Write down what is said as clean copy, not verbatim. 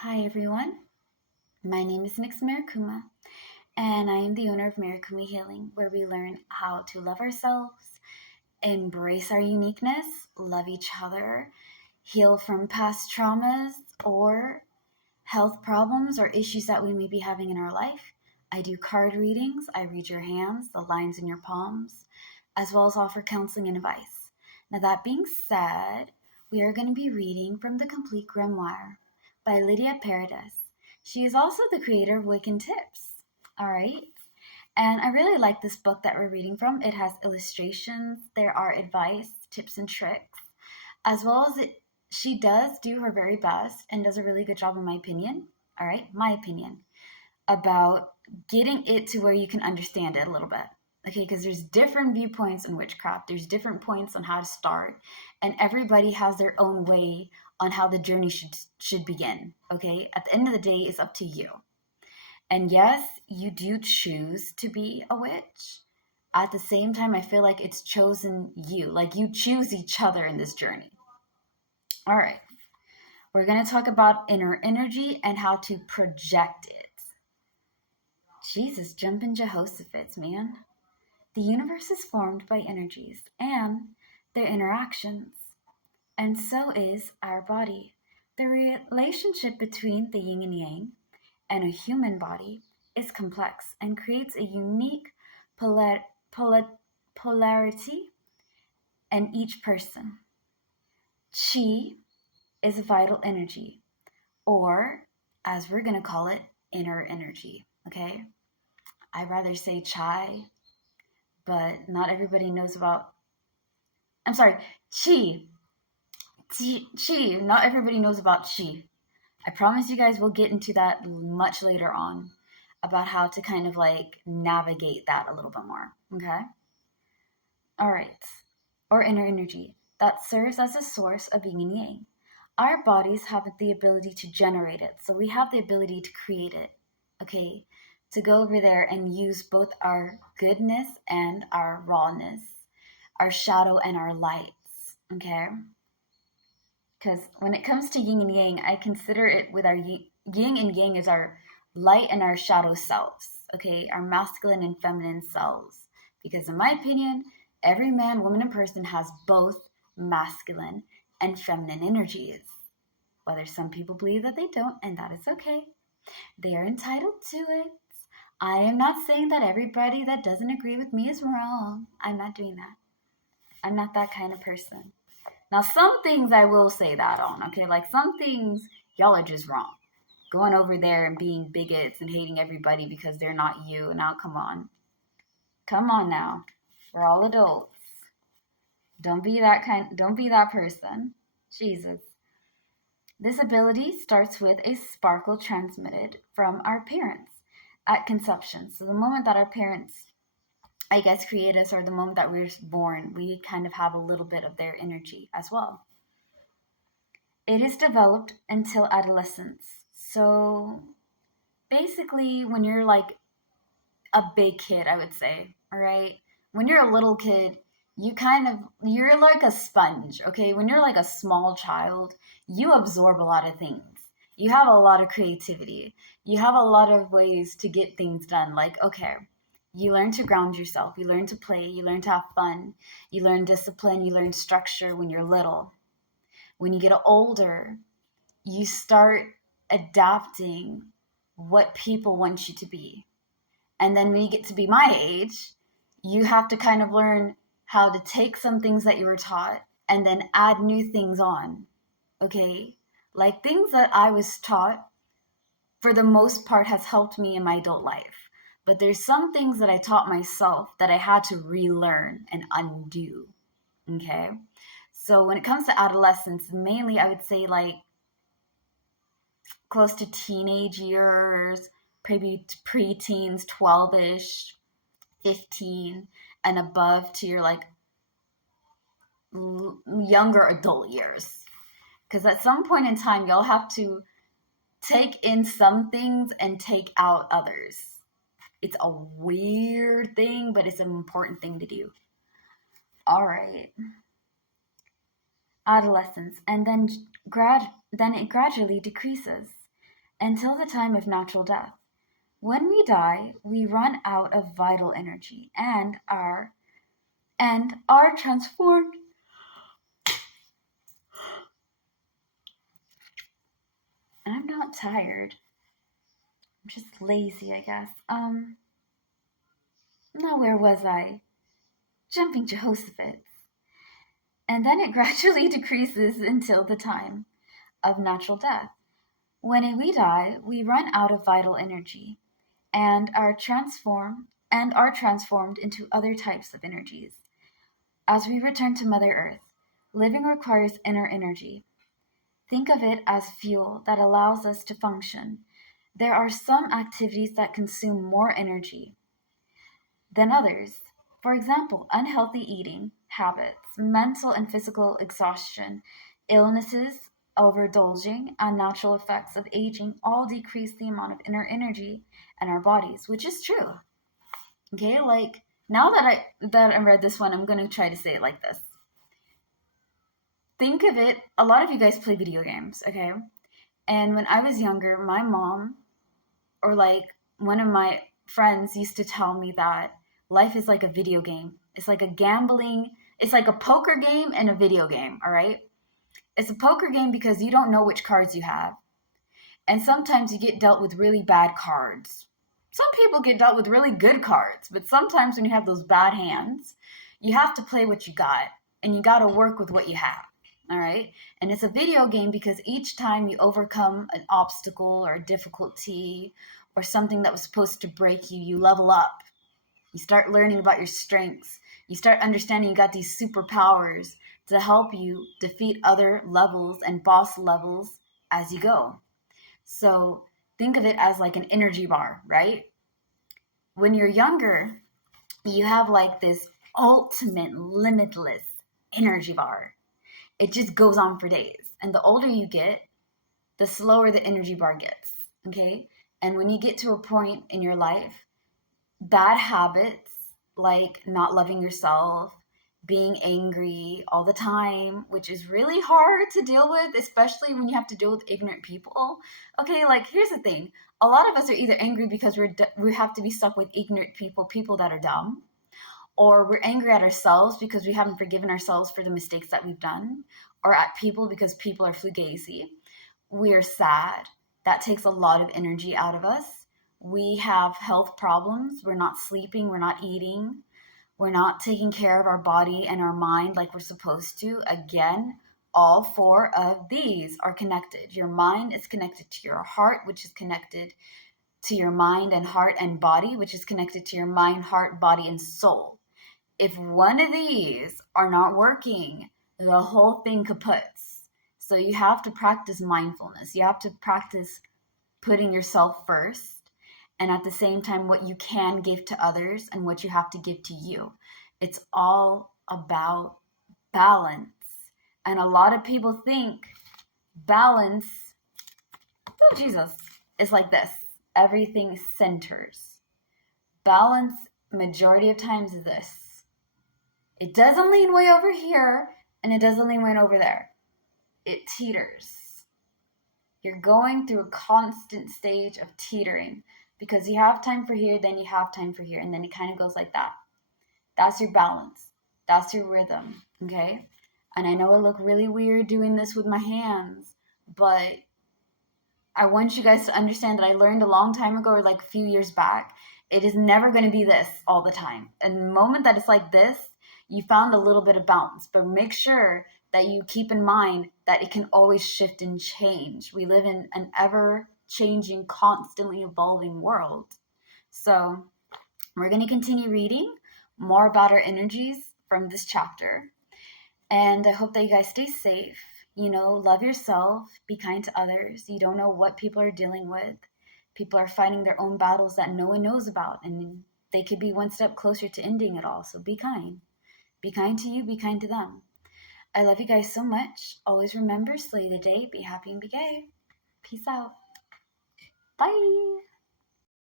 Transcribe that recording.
Hi everyone, my name is Nix Marikuma, and I am the owner of Marikuma Healing, where we learn how to love ourselves, embrace our uniqueness, love each other, heal from past traumas or health problems or issues that we may be having in our life. I do card readings, I read your hands, the lines in your palms, as well as offer counseling and advice. Now, that being said, we are going to be reading from the complete Grimoire by Lidia Pardas. She is also the creator of Wiccan Tips. All right. And I really like this book that we're reading from. It has illustrations, there are advice, tips, and tricks, as well as she does do her very best and does a really good job, in my opinion. All right, my opinion about getting it to where you can understand it a little bit. Okay, because there's different viewpoints in witchcraft. There's different points on how to start, and everybody has their own way on how the journey should begin. Okay, at the end of the day, it's up to you. And yes, you do choose to be a witch. At the same time, I feel like it's chosen you. Like you choose each other in this journey. All right, we're going to talk about inner energy and how to project it. Jesus, jumping Jehoshaphat, man. The universe is formed by energies and their interactions, and so is our body. The relationship between the yin and yang and a human body is complex and creates a unique polarity in each person. Qi is vital energy, or as we're going to call it, inner energy. Okay? I'd rather say chai, but not everybody knows about. I'm sorry, chi. Chi. Not everybody knows about chi. I promise you guys we'll get into that much later on about how to kind of like navigate that a little bit more. Okay? All right. Or inner energy that serves as a source of yin and yang. Our bodies have the ability to generate it, so we have the ability to create it. Okay? To go over there and use both our goodness and our rawness, our shadow and our lights. Okay? Because when it comes to yin and yang, I consider it with our yin and yang is our light and our shadow selves, okay, our masculine and feminine selves. Because in my opinion, every man, woman, and person has both masculine and feminine energies. Whether some people believe that they don't, and that is okay. They are entitled to it. I am not saying that everybody that doesn't agree with me is wrong. I'm not doing that. I'm not that kind of person. Now, some things I will say that on, okay? Like some things, y'all are just wrong. Going over there and being bigots and hating everybody because they're not you. Now, come on. Come on now. We're all adults. Don't be that person. Jesus. This ability starts with a sparkle transmitted from our parents at conception. So the moment that our parents, I guess, create us, or the moment that we're born, we kind of have a little bit of their energy as well. It is developed until adolescence. So basically, when you're like a big kid, I would say, all right? When you're a little kid, you're like a sponge, okay? When you're like a small child, you absorb a lot of things. You have a lot of creativity. You have a lot of ways to get things done. Like, okay, you learn to ground yourself. You learn to play. You learn to have fun. You learn discipline. You learn structure when you're little. When you get older, you start adapting what people want you to be. And then when you get to be my age, you have to kind of learn how to take some things that you were taught and then add new things on. Okay? Like things that I was taught, for the most part, has helped me in my adult life. But there's some things that I taught myself that I had to relearn and undo. Okay? So when it comes to adolescence, mainly I would say like close to teenage years, maybe pre-teens, 12-ish, 15, and above to your like younger adult years. Because at some point in time, you'll have to take in some things and take out others. It's a weird thing, but it's an important thing to do. All right. Adolescence, and then it gradually decreases. until the time of natural death. When we die, we run out of vital energy and are transformed. I'm not tired. I'm just lazy, I guess. Now where was I? Jumping Jehoshaphat. And then it gradually decreases until the time of natural death. When we die, we run out of vital energy and are transformed into other types of energies. As we return to Mother Earth, living requires inner energy. Think of it as fuel that allows us to function. There are some activities that consume more energy than others. For example, unhealthy eating habits, mental and physical exhaustion, illnesses, overindulging, and natural effects of aging all decrease the amount of inner energy in our bodies, which is true. Okay, like now that I read this one, I'm gonna try to say it like this. Think of it, a lot of you guys play video games, okay? And when I was younger, my mom or like one of my friends used to tell me that life is like a video game. It's like it's like a poker game and a video game, all right? It's a poker game because you don't know which cards you have. And sometimes you get dealt with really bad cards. Some people get dealt with really good cards, but sometimes when you have those bad hands, you have to play what you got and you got to work with what you have. All right. And it's a video game because each time you overcome an obstacle or a difficulty or something that was supposed to break you, you level up. You start learning about your strengths. You start understanding you got these superpowers to help you defeat other levels and boss levels as you go. So think of it as like an energy bar, right? When you're younger, you have like this ultimate limitless energy bar. It just goes on for days. And the older you get, the slower the energy bar gets. Okay. And when you get to a point in your life, bad habits like not loving yourself, being angry all the time, which is really hard to deal with, especially when you have to deal with ignorant people. Okay, like here's the thing. A lot of us are either angry because we have to be stuck with ignorant people that are dumb, or we're angry at ourselves because we haven't forgiven ourselves for the mistakes that we've done, or at people because people are fugazi. We're sad. That takes a lot of energy out of us. We have health problems. We're not sleeping. We're not eating. We're not taking care of our body and our mind like we're supposed to. Again, all four of these are connected. Your mind is connected to your heart, which is connected to your mind and heart and body, which is connected to your mind, heart, body, and soul. If one of these are not working, the whole thing kaputs. So you have to practice mindfulness. You have to practice putting yourself first, and at the same time what you can give to others and what you have to give to you. It's all about balance. And a lot of people think balance, oh Jesus, is like this. Everything centers. Balance, majority of times, is this. It doesn't lean way over here, and it doesn't lean way over there. It teeters. You're going through a constant stage of teetering because you have time for here, then you have time for here, and then it kind of goes like that. That's your balance. That's your rhythm, okay? And I know I look really weird doing this with my hands, but I want you guys to understand that I learned a long time ago, or like a few years back, it is never going to be this all the time. And the moment that it's like this, you found a little bit of balance, but make sure that you keep in mind that it can always shift and change. We live in an ever-changing, constantly evolving world. So we're going to continue reading more about our energies from this chapter. And I hope that you guys stay safe. Love yourself, be kind to others. You don't know what people are dealing with. People are fighting their own battles that no one knows about, and they could be one step closer to ending it all. So be kind. Be kind to you, be kind to them. I love you guys so much. Always remember, slay the day, be happy and be gay. Peace out. Bye.